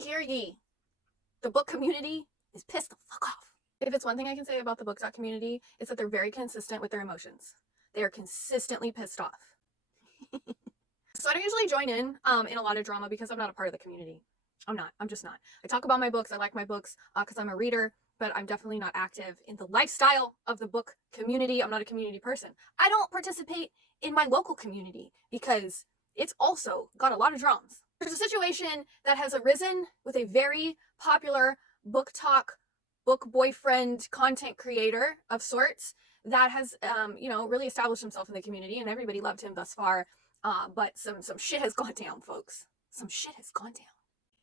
hear ye. The book community is pissed the fuck off. If it's one thing I can say about the booktok community, it's that they're very consistent with their emotions. They are consistently pissed off. So I don't usually join in a lot of drama because I'm not a part of the community. I'm just not. I talk about my books. I like my books because I'm a reader, but I'm definitely not active in the lifestyle of the book community. I'm not a community person. I don't participate in my local community because it's also got a lot of dramas. There's a situation that has arisen with a very popular booktok, book boyfriend content creator of sorts that has, really established himself in the community, and everybody loved him thus far. But some shit has gone down, folks. Some shit has gone down.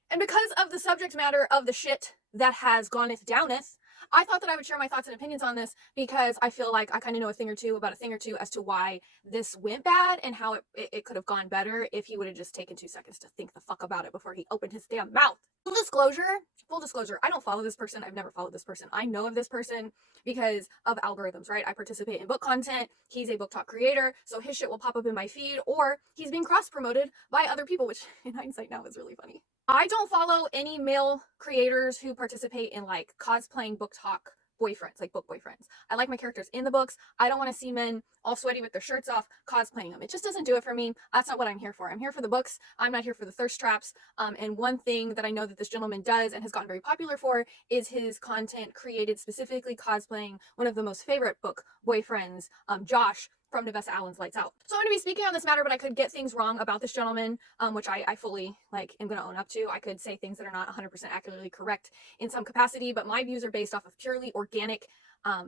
And because of the subject matter of the shit that has goneth downeth, I thought that I would share my thoughts and opinions on this because I feel like I kind of know a thing or two as to why this went bad and how it could have gone better if he would have just taken 2 seconds to think the fuck about it before he opened his damn mouth. Full disclosure, I don't follow this person. I've never followed this person. I know of this person because of algorithms, right? I participate in book content. He's a booktok creator, so his shit will pop up in my feed, or he's being cross-promoted by other people, which in hindsight now is really funny. I don't follow any male creators who participate in like cosplaying booktok boyfriends, like book boyfriends. I like my characters in the books. I don't want to see men all sweaty with their shirts off cosplaying them. It just doesn't do it for me. That's not what I'm here for. I'm here for the books. I'm not here for the thirst traps. And one thing that I know that this gentleman does and has gotten very popular for is his content created specifically cosplaying one of the most favorite book boyfriends, Josh, from Nevessa Allen's Lights Out. So I'm going to be speaking on this matter, but I could get things wrong about this gentleman, which I fully am going to own up to. I could say things that are not 100% accurately correct in some capacity, but my views are based off of purely organic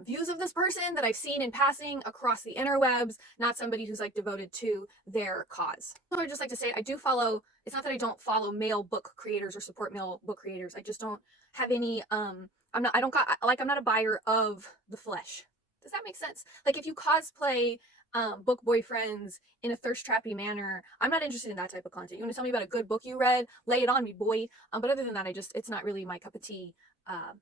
views of this person that I've seen in passing across the interwebs, not somebody who's like devoted to their cause. So I'd just like to say I do follow, it's not that I don't follow male book creators or support male book creators. I just don't have any, I'm not a buyer of the flesh. Does that make sense? Like if you cosplay book boyfriends in a thirst trappy manner, I'm not interested in that type of content. You want to tell me about a good book you read? Lay it on me, boy. But other than that, it's not really my cup of tea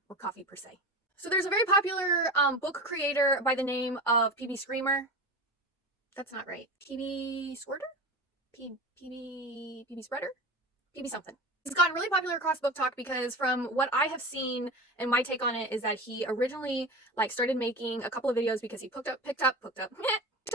or coffee per se. So there's a very popular book creator by the name of PB Screamer. That's not right. PB Squirter? PB Spreader? PB something. He's gotten really popular across booktok because from what I have seen and my take on it is that he originally started making a couple of videos because he picked up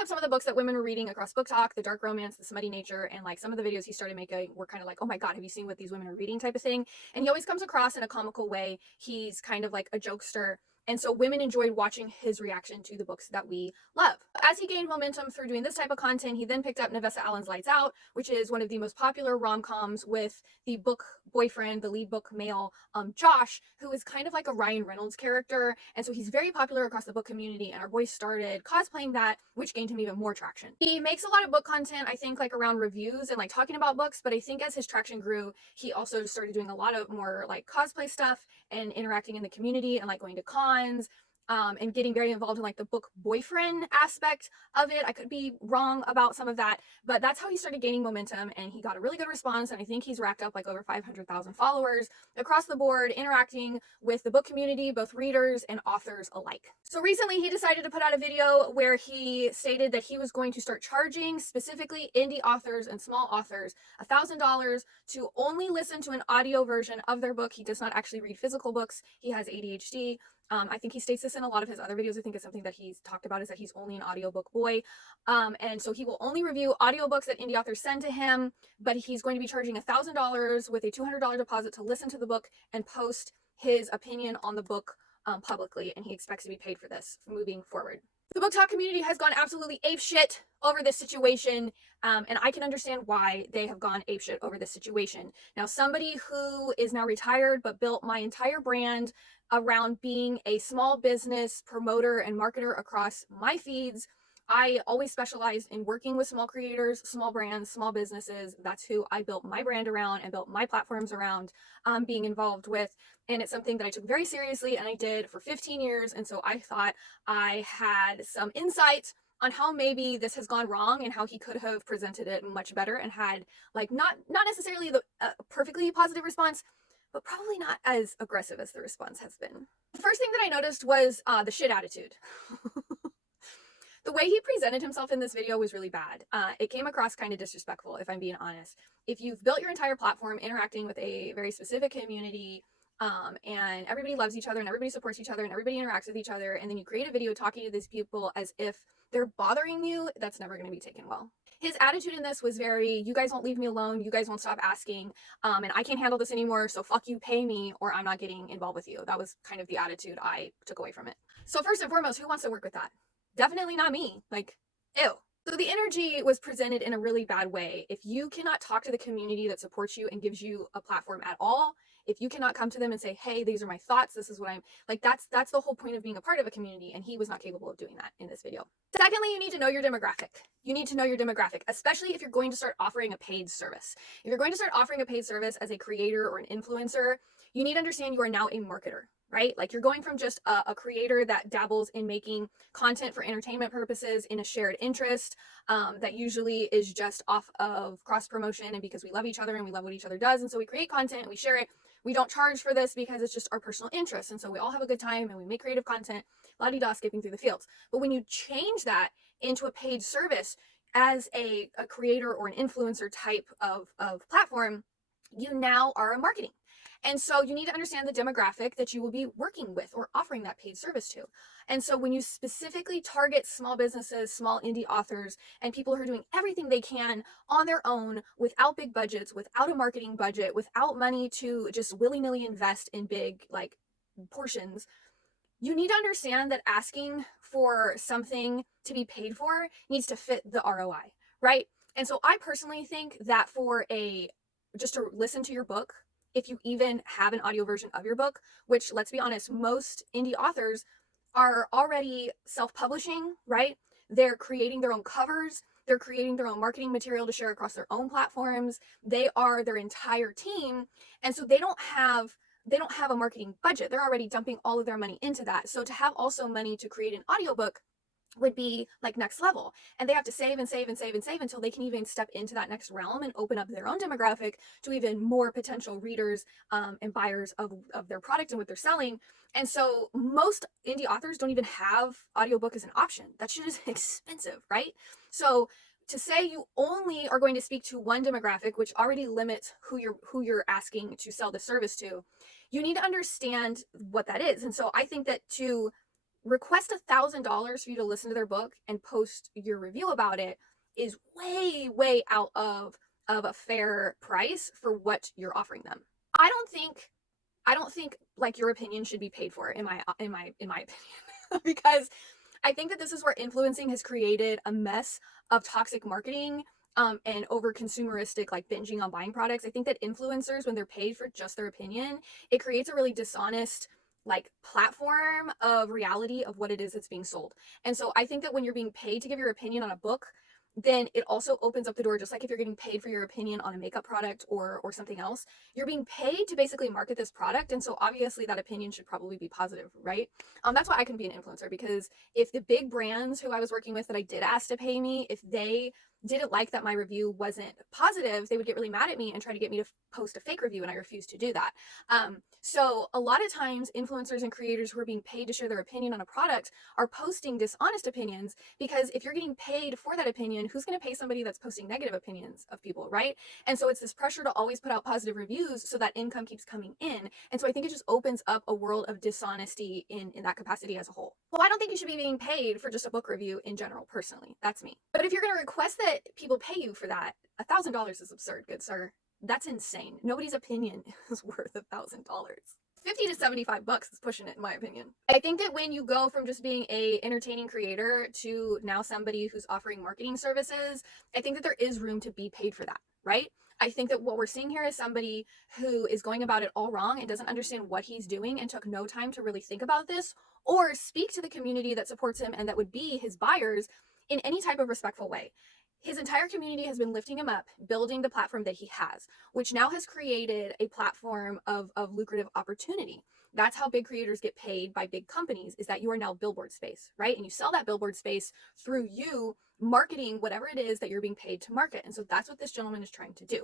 some of the books that women were reading across booktok, the dark romance, the smutty nature, and some of the videos he started making were kind of like, oh my god, have you seen what these women are reading type of thing. And he always comes across in a comical way. He's kind of like a jokester. And so women enjoyed watching his reaction to the books that we love. As he gained momentum through doing this type of content, he then picked up Nevessa Allen's Lights Out, which is one of the most popular rom-coms with the book boyfriend, the lead book male, Josh, who is kind of like a Ryan Reynolds character. And so he's very popular across the book community, and our boys started cosplaying that, which gained him even more traction. He makes a lot of book content, I think, around reviews and talking about books, but I think as his traction grew, he also started doing a lot of more cosplay stuff and interacting in the community and going to cons. And getting very involved in the book boyfriend aspect of it. I could be wrong about some of that, but that's how he started gaining momentum, and he got a really good response, and I think he's racked up over 500,000 followers across the board, interacting with the book community, both readers and authors alike. So recently he decided to put out a video where he stated that he was going to start charging specifically indie authors and small authors $1,000 to only listen to an audio version of their book. He does not actually read physical books. He has ADHD. I think he states this in a lot of his other videos. I think it's something that he's talked about, is that he's only an audiobook boy. And so he will only review audiobooks that indie authors send to him, but he's going to be charging $1,000 with a $200 deposit to listen to the book and post his opinion on the book publicly. And he expects to be paid for this moving forward. The booktok community has gone absolutely apeshit over this situation, and I can understand why they have gone apeshit over this situation. Now, somebody who is now retired but built my entire brand around being a small business promoter and marketer across my feeds, I always specialize in working with small creators, small brands, small businesses. That's who I built my brand around and built my platforms around being involved with. And it's something that I took very seriously, and I did for 15 years. And so I thought I had some insight on how maybe this has gone wrong and how he could have presented it much better and had not necessarily the perfectly positive response, but probably not as aggressive as the response has been. The first thing that I noticed was the shit attitude. The way he presented himself in this video was really bad. It came across kind of disrespectful, if I'm being honest. If you've built your entire platform interacting with a very specific community, and everybody loves each other and everybody supports each other and everybody interacts with each other, and then you create a video talking to these people as if they're bothering you, that's never going to be taken well. His attitude in this was very, you guys won't leave me alone, you guys won't stop asking, and I can't handle this anymore, so fuck you, pay me, or I'm not getting involved with you. That was kind of the attitude I took away from it. So first and foremost, who wants to work with that? Definitely not me. Like, ew. So the energy was presented in a really bad way. If you cannot talk to the community that supports you and gives you a platform at all, if you cannot come to them and say, hey, these are my thoughts, this is what I'm like, that's the whole point of being a part of a community, and he was not capable of doing that in this video. Secondly, you need to know your demographic. You need to know your demographic, especially if you're going to start offering a paid service. If you're going to start offering a paid service as a creator or an influencer, you need to understand you are now a marketer, right? Like, you're going from just a creator that dabbles in making content for entertainment purposes in a shared interest, that usually is just off of cross promotion and because we love each other and we love what each other does, and so we create content and we share it. We don't charge for this because it's just our personal interest, and so we all have a good time and we make creative content, la-di-da, skipping through the fields. But when you change that into a paid service as a creator or an influencer type of platform, you now are a marketing. And so you need to understand the demographic that you will be working with or offering that paid service to. And so when you specifically target small businesses, small indie authors, and people who are doing everything they can on their own without big budgets, without a marketing budget, without money to just willy-nilly invest in big like portions, you need to understand that asking for something to be paid for needs to fit the ROI, right? And so I personally think that for just to listen to your book, if you even have an audio version of your book, which, let's be honest, most indie authors are already self-publishing, right? They're creating their own covers, they're creating their own marketing material to share across their own platforms. They are their entire team, and so they don't have a marketing budget. They're already dumping all of their money into that. So to have also money to create an audiobook would be like next level, and they have to save and save and save and save until they can even step into that next realm and open up their own demographic to even more potential readers, and buyers of their product and what they're selling. And so most indie authors don't even have audiobook as an option. That shit is expensive, right? So to say you only are going to speak to one demographic, which already limits who you're asking to sell the service to, you need to understand what that is. And so I think that to request $1,000 for you to listen to their book and post your review about it is way, way out of a fair price for what you're offering them. I don't think like your opinion should be paid for in my opinion, because I think that this is where influencing has created a mess of toxic marketing, and over consumeristic, like binging on buying products. I think that influencers, when they're paid for just their opinion, it creates a really dishonest like platform of reality of what it is that's being sold. And so I think that when you're being paid to give your opinion on a book, then it also opens up the door, just like if you're getting paid for your opinion on a makeup product or something else, you're being paid to basically market this product. And so obviously that opinion should probably be positive, right? That's why I couldn't be an influencer, because if the big brands who I was working with that I did ask to pay me, if they didn't like that my review wasn't positive, they would get really mad at me and try to get me to post a fake review, and I refused to do that. So a lot of times influencers and creators who are being paid to share their opinion on a product are posting dishonest opinions, because if you're getting paid for that opinion, who's going to pay somebody that's posting negative opinions of people, right? And so it's this pressure to always put out positive reviews so that income keeps coming in. And so I think it just opens up a world of dishonesty in that capacity as a whole. Well, I don't think you should be being paid for just a book review in general, personally. That's me. But if you're going to request that people pay you for that, $1,000 is absurd, good sir. That's insane. Nobody's opinion is worth $1,000. 50 to 75 bucks is pushing it, in my opinion. I think that when you go from just being a entertaining creator to now somebody who's offering marketing services, I think that there is room to be paid for that, right? I think that what we're seeing here is somebody who is going about it all wrong and doesn't understand what he's doing and took no time to really think about this or speak to the community that supports him and that would be his buyers in any type of respectful way. His entire community has been lifting him up, building the platform that he has, which now has created a platform of lucrative opportunity. That's how big creators get paid by big companies, is that you are now billboard space, right? And you sell that billboard space through you marketing whatever it is that you're being paid to market. And so that's what this gentleman is trying to do.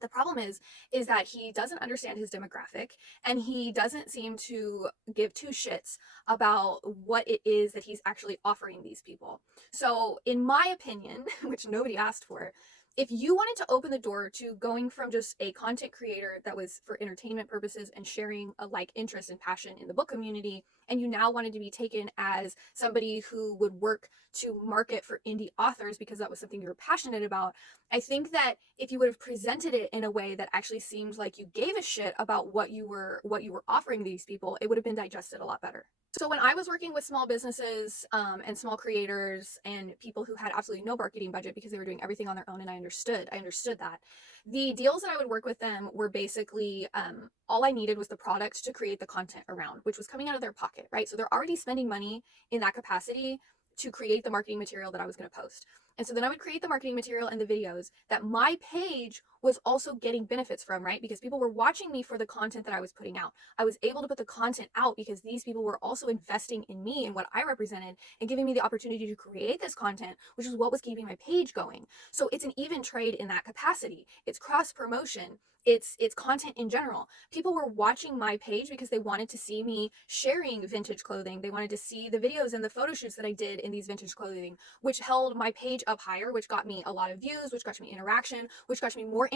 The problem is that he doesn't understand his demographic, and he doesn't seem to give two shits about what it is that he's actually offering these people. So, in my opinion, which nobody asked for, if you wanted to open the door to going from just a content creator that was for entertainment purposes and sharing a like interest and passion in the book community, and you now wanted to be taken as somebody who would work to market for indie authors because that was something you were passionate about, I think that if you would have presented it in a way that actually seemed like you gave a shit about what you were offering these people, it would have been digested a lot better. So when I was working with small businesses and small creators and people who had absolutely no marketing budget because they were doing everything on their own, and I understood that, the deals that I would work with them were basically all I needed was the product to create the content around, which was coming out of their pocket, right? So they're already spending money in that capacity to create the marketing material that I was going to post. And so then I would create the marketing material and the videos that my page was also getting benefits from, right? Because people were watching me for the content that I was putting out. I was able to put the content out because these people were also investing in me and what I represented and giving me the opportunity to create this content, which is what was keeping my page going. So it's an even trade in that capacity. It's cross promotion. It's content in general. People were watching my page because they wanted to see me sharing vintage clothing. They wanted to see the videos and the photo shoots that I did in these vintage clothing, which held my page up higher, which got me a lot of views, which got me interaction, which got me more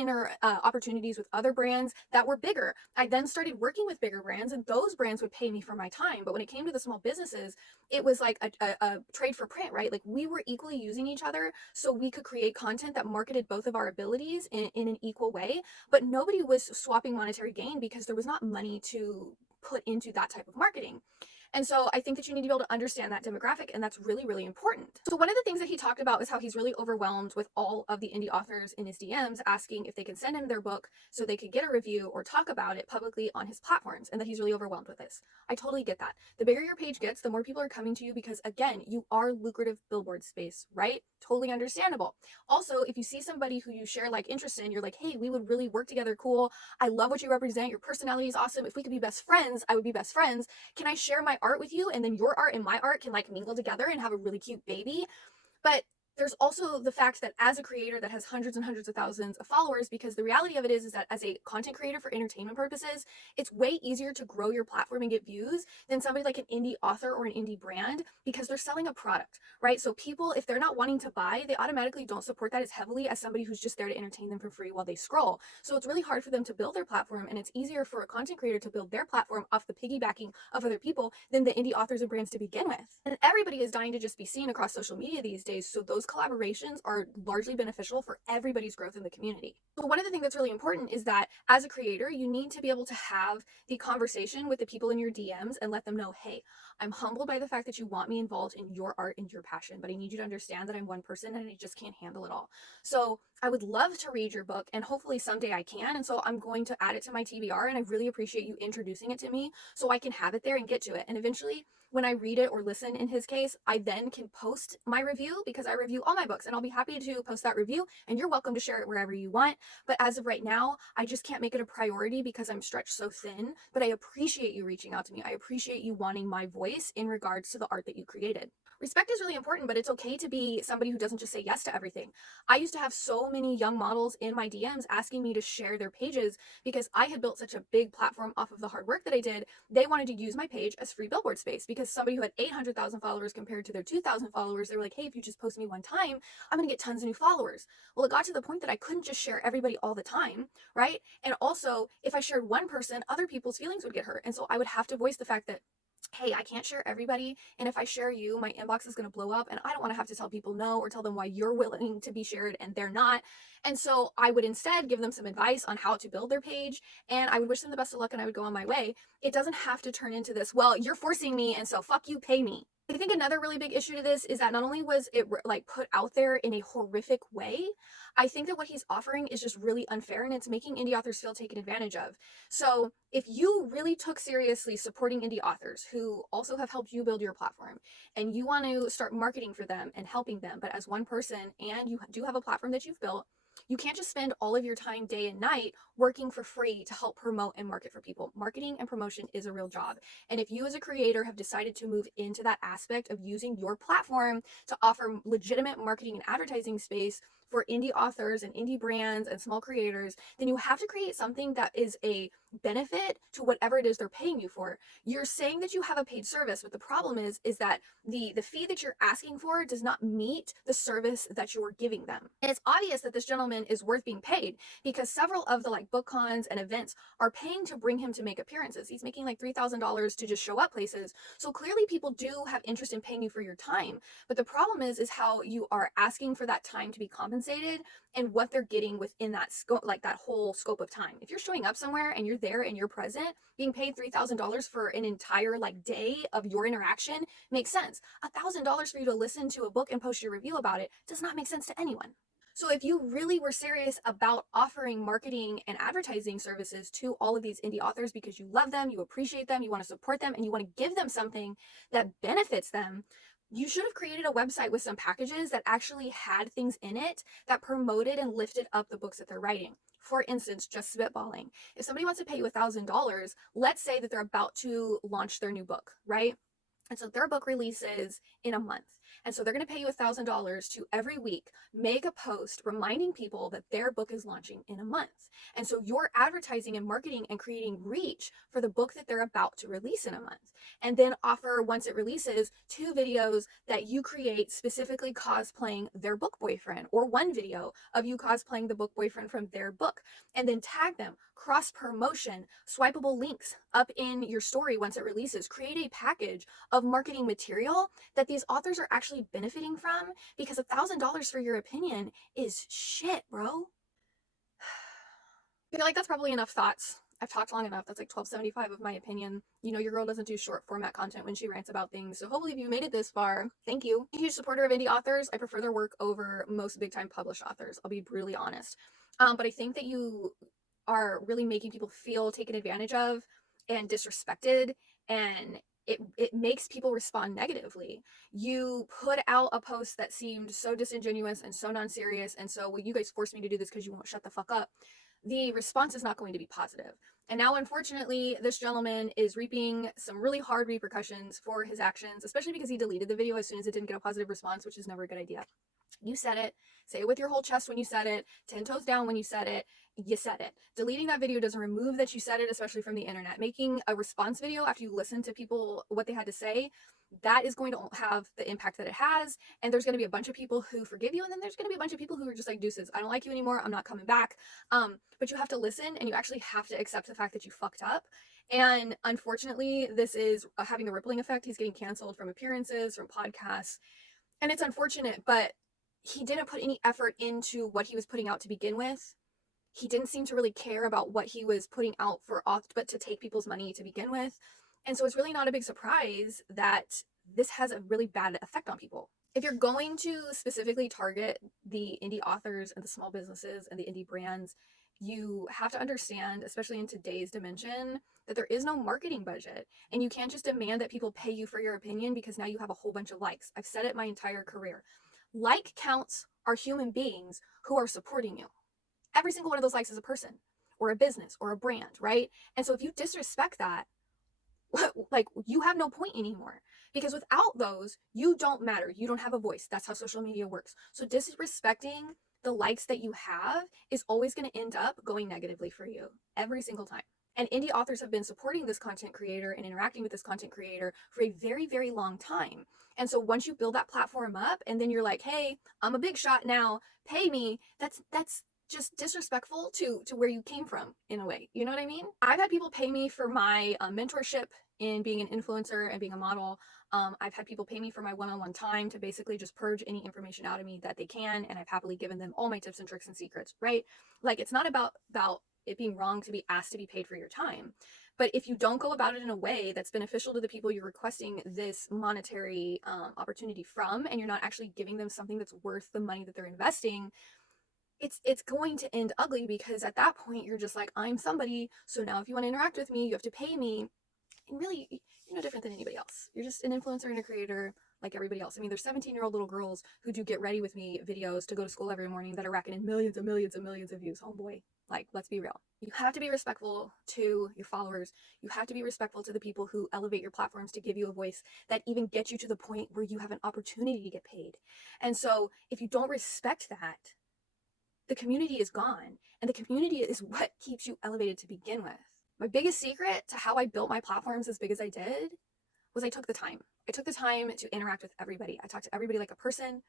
opportunities with other brands that were bigger. I then started working with bigger brands, and those brands would pay me for my time. But when it came to the small businesses, it was like a trade for print, right? Like we were equally using each other so we could create content that marketed both of our abilities in an equal way, but nobody was swapping monetary gain because there was not money to put into that type of marketing. And so I think that you need to be able to understand that demographic, and that's really, really important. So one of the things that he talked about is how he's really overwhelmed with all of the indie authors in his DMs asking if they can send him their book so they could get a review or talk about it publicly on his platforms, and that he's really overwhelmed with this. I totally get that. The bigger your page gets, the more people are coming to you because, again, you are lucrative billboard space, right? Totally understandable. Also, if you see somebody who you share like interest in, you're like, hey, we would really work together, cool. I love what you represent. Your personality is awesome. If we could be best friends, I would be best friends. Can I share my art with you? And then your art and my art can like mingle together and have a really cute baby. But there's also the fact that as a creator that has hundreds and hundreds of thousands of followers, because the reality of it is that as a content creator for entertainment purposes, it's way easier to grow your platform and get views than somebody like an indie author or an indie brand because they're selling a product, right? So people, if they're not wanting to buy, they automatically don't support that as heavily as somebody who's just there to entertain them for free while they scroll. So it's really hard for them to build their platform, and it's easier for a content creator to build their platform off the piggybacking of other people than the indie authors and brands to begin with. And everybody is dying to just be seen across social media these days, so those collaborations are largely beneficial for everybody's growth in the community. So one of the things that's really important is that as a creator, you need to be able to have the conversation with the people in your DMs and let them know, hey, I'm humbled by the fact that you want me involved in your art and your passion, but I need you to understand that I'm one person and I just can't handle it all. So I would love to read your book, and hopefully someday I can. And so I'm going to add it to my TBR, and I really appreciate you introducing it to me so I can have it there and get to it. And eventually, when I read it or listen in his case, I then can post my review because I review all my books, and I'll be happy to post that review, and you're welcome to share it wherever you want. But as of right now, I just can't make it a priority because I'm stretched so thin. But I appreciate you reaching out to me. I appreciate you wanting my voice in regards to the art that you created. Respect is really important, but it's okay to be somebody who doesn't just say yes to everything. I used to have so many young models in my DMs asking me to share their pages because I had built such a big platform off of the hard work that I did. They wanted to use my page as free billboard space because somebody who had 800,000 followers compared to their 2,000 followers, they were like, hey, if you just post me one time, I'm going to get tons of new followers. Well, it got to the point that I couldn't just share everybody all the time, right? And also, if I shared one person, other people's feelings would get hurt. And so I would have to voice the fact that, hey, I can't share everybody, and if I share you, my inbox is going to blow up, and I don't want to have to tell people no or tell them why you're willing to be shared and they're not. And so I would instead give them some advice on how to build their page, and I would wish them the best of luck, and I would go on my way. It doesn't have to turn into this, well, you're forcing me, and so fuck you, pay me. I think another really big issue to this is that not only was it like put out there in a horrific way, I think that what he's offering is just really unfair, and it's making indie authors feel taken advantage of. So if you really took seriously supporting indie authors who also have helped you build your platform, and you want to start marketing for them and helping them, but as one person, and you do have a platform that you've built, you can't just spend all of your time day and night working for free to help promote and market for people. Marketing and promotion is a real job. And if you as a creator have decided to move into that aspect of using your platform to offer legitimate marketing and advertising space for indie authors and indie brands and small creators, then you have to create something that is a benefit to whatever it is they're paying you for. You're saying that you have a paid service, but the problem is that the fee that you're asking for does not meet the service that you're giving them. And it's obvious that this gentleman is worth being paid because several of the like book cons and events are paying to bring him to make appearances. He's making like $3,000 to just show up places. So clearly people do have interest in paying you for your time. But the problem is how you are asking for that time to be compensated and what they're getting within that scope, like that whole scope of time. If you're showing up somewhere and you're there and you're present, being paid $3,000 for an entire like day of your interaction makes sense. $1,000 for you to listen to a book and post your review about it does not make sense to anyone. So if you really were serious about offering marketing and advertising services to all of these indie authors because you love them, you appreciate them, you want to support them, and you want to give them something that benefits them, you should have created a website with some packages that actually had things in it that promoted and lifted up the books that they're writing. For instance, just spitballing. If somebody wants to pay you $1,000, let's say that they're about to launch their new book, right? And so their book releases in a month. And so they're going to pay you $1,000 to every week make a post reminding people that their book is launching in a month. And so you're advertising and marketing and creating reach for the book that they're about to release in a month. And then offer, once it releases, 2 videos that you create specifically cosplaying their book boyfriend, or 1 video of you cosplaying the book boyfriend from their book. And then tag them, cross promotion, swipeable links up in your story once it releases. Create a package of marketing material that these authors are actually benefiting from, because $1,000 for your opinion is shit, bro. I feel like that's probably enough thoughts. I've talked long enough. That's like $12.75 of my opinion. You know, your girl doesn't do short format content when she rants about things. So hopefully if you made it this far, thank you. I'm a huge supporter of indie authors. I prefer their work over most big time published authors. I'll be brutally honest. But I think that you are really making people feel taken advantage of and disrespected, and it makes people respond negatively. You put out a post that seemed so disingenuous and so non-serious, and so, well, you guys forced me to do this because you won't shut the fuck up. The response is not going to be positive. And now, unfortunately, this gentleman is reaping some really hard repercussions for his actions, especially because he deleted the video as soon as it didn't get a positive response, which is never a good idea. You said it. Say it with your whole chest when you said it. 10 toes down when you said it. You said it. Deleting that video doesn't remove that you said it, especially from the internet. Making a response video after you listen to people, what they had to say, that is going to have the impact that it has. And there's going to be a bunch of people who forgive you. And then there's going to be a bunch of people who are just like, deuces, I don't like you anymore. I'm not coming back. But you have to listen, and you actually have to accept the fact that you fucked up. And unfortunately, this is having a rippling effect. He's getting canceled from appearances, from podcasts. And it's unfortunate, but he didn't put any effort into what he was putting out to begin with. He didn't seem to really care about what he was putting out for but to take people's money to begin with. And so it's really not a big surprise that this has a really bad effect on people. If you're going to specifically target the indie authors and the small businesses and the indie brands, you have to understand, especially in today's dimension, that there is no marketing budget. And you can't just demand that people pay you for your opinion because now you have a whole bunch of likes. I've said it my entire career. Like counts are human beings who are supporting you. Every single one of those likes is a person or a business or a brand, right? And so if you disrespect that, like, you have no point anymore, because without those, you don't matter. You don't have a voice. That's how social media works. So disrespecting the likes that you have is always going to end up going negatively for you every single time. And indie authors have been supporting this content creator and interacting with this content creator for a very, very long time. And so once you build that platform up and then you're like, hey, I'm a big shot now, pay me, that's just disrespectful to where you came from, in a way. You know what I mean? I've had people pay me for my mentorship in being an influencer and being a model. I've had people pay me for my one-on-one time to basically just purge any information out of me that they can, and I've happily given them all my tips and tricks and secrets, right? Like, it's not about it being wrong to be asked to be paid for your time. But if you don't go about it in a way that's beneficial to the people you're requesting this monetary opportunity from, and you're not actually giving them something that's worth the money that they're investing, it's going to end ugly, because at that point you're just like, I'm somebody, so now if you want to interact with me, you have to pay me. And really, you're no different than anybody else. You're just an influencer and a creator like everybody else. I mean, there's 17-year-old little girls who do get ready with me videos to go to school every morning that are racking in millions and millions and millions of views. Homeboy, like, let's be real. You have to be respectful to your followers. You have to be respectful to the people who elevate your platforms to give you a voice that even get you to the point where you have an opportunity to get paid. And so if you don't respect that, the community is gone, and the community is what keeps you elevated to begin with. My biggest secret to how I built my platforms as big as I did was I took the time. I took the time to interact with everybody. I talked to everybody like a person.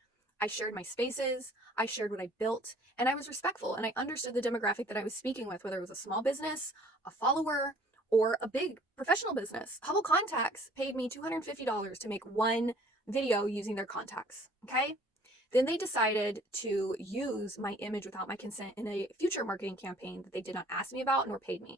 I shared my spaces. I shared what I built, and I was respectful, and I understood the demographic that I was speaking with, whether it was a small business, a follower, or a big professional business. Hubble Contacts paid me $250 to make one video using their contacts. Okay. Then they decided to use my image without my consent in a future marketing campaign that they did not ask me about nor paid me.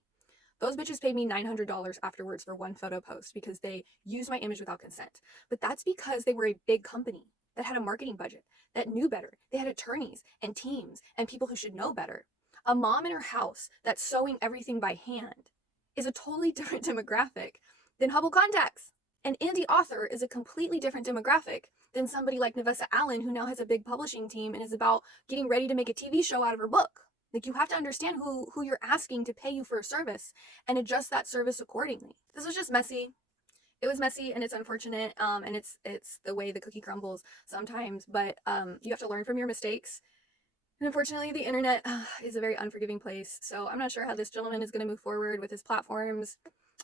Those bitches paid me $900 afterwards for one photo post because they used my image without consent. But that's because they were a big company that had a marketing budget, that knew better. They had attorneys and teams and people who should know better. A mom in her house that's sewing everything by hand is a totally different demographic than Hubble Contacts. An indie author is a completely different demographic than somebody like Nevessa Allen, who now has a big publishing team and is about getting ready to make a TV show out of her book. Like, you have to understand who you're asking to pay you for a service and adjust that service accordingly. This was just messy. It was messy and it's unfortunate, and it's the way the cookie crumbles sometimes, but you have to learn from your mistakes. And unfortunately, the internet is a very unforgiving place, so I'm not sure how this gentleman is going to move forward with his platforms.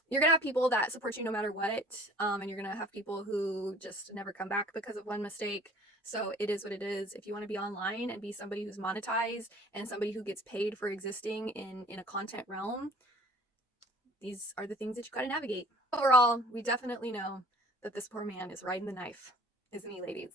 You're going to have people that support you no matter what, and you're going to have people who just never come back because of one mistake. So it is what it is. If you want to be online and be somebody who's monetized and somebody who gets paid for existing in a content realm, these are the things that you got to navigate. Overall, we definitely know that this poor man is riding the knife, isn't he, ladies?